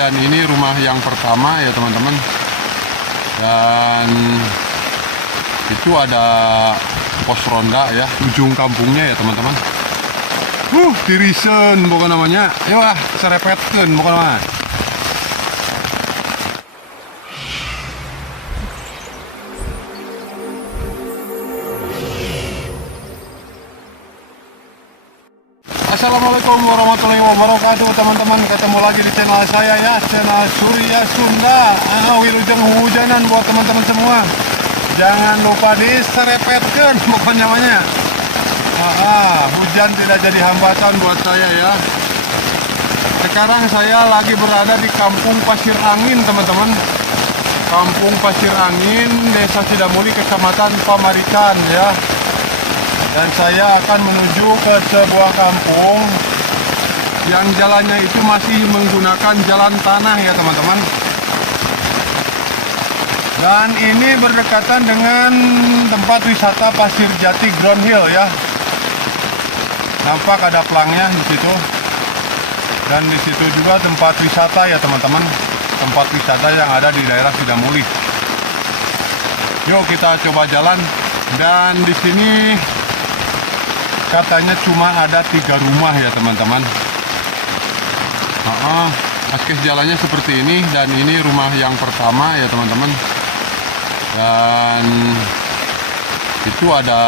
dan ini rumah yang pertama ya teman-teman. Dan itu ada pos ronda ya, ujung kampungnya ya teman-teman. Tirisen bukan namanya. Ya serepetkeun bukan namanya. Assalamualaikum warahmatullahi wabarakatuh teman-teman. Ketemu lagi di channel saya ya, channel Surya Sunda. Wilujeng hujanan buat teman-teman semua. Jangan lupa diserepetkan bukan namanya. Hujan tidak jadi hambatan buat saya ya. Sekarang saya lagi berada di Kampung Pasir Angin teman-teman. Kampung Pasir Angin, Desa Sidamuli, Kecamatan Pamarican ya. Dan saya akan menuju ke sebuah kampung yang jalannya itu masih menggunakan jalan tanah ya teman-teman. Dan ini berdekatan dengan tempat wisata Pasir Jati Ground Hill ya. Nampak ada pelangnya di situ. Dan di situ juga tempat wisata ya teman-teman. Tempat wisata yang ada di daerah Sidamuli. Yuk kita coba jalan. Dan di sini katanya cuma ada 3 rumah ya teman-teman. Akses jalannya seperti ini. Dan ini rumah yang pertama ya teman-teman. Dan itu ada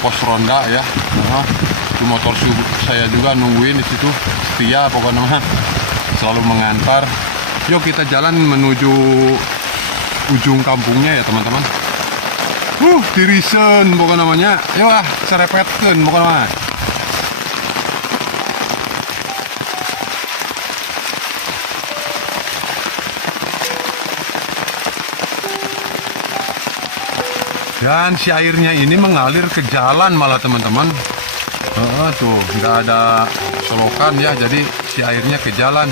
pos ronda ya. Itu motor saya juga nungguin di situ, setia pokoknya selalu mengantar. Yuk kita jalan menuju ujung kampungnya ya teman-teman. Tirisen bukan namanya. Ya serepetkeun bukan namanya. Dan si airnya ini mengalir ke jalan malah teman-teman. Tuh nggak ada selokan ya, jadi si airnya ke jalan.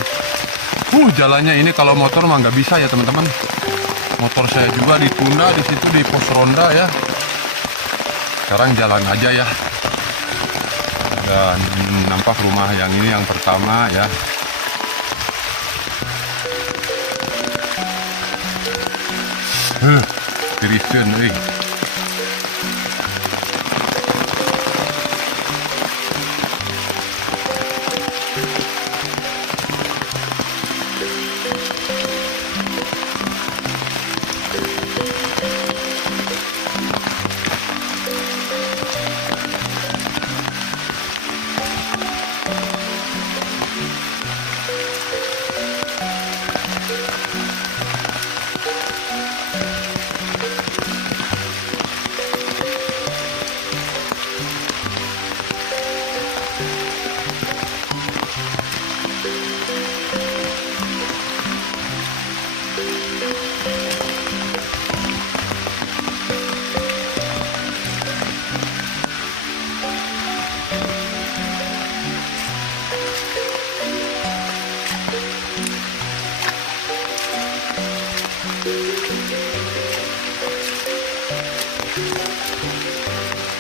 Jalannya ini kalau motor mah nggak bisa ya teman-teman. Motor saya juga ditunda di situ di pos ronda ya. Sekarang jalan aja ya. Dan nampak rumah yang ini yang pertama ya. Tirisen euy.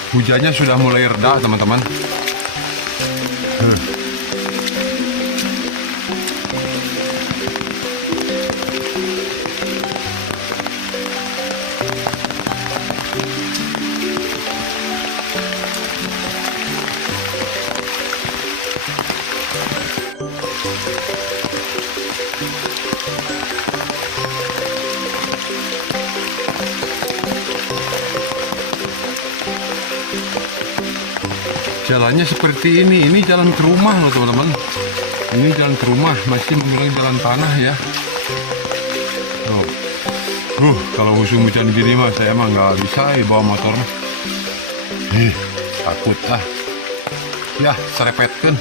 Hujannya sudah mulai reda teman-teman. Jalannya seperti ini jalan ke rumah loh teman-teman. Ini jalan ke rumah, masih menggunakan jalan tanah ya. Kalau musim hujan gini mah saya emang nggak bisa bawa motor. Takut lah. Ya serepetkan.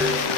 ya.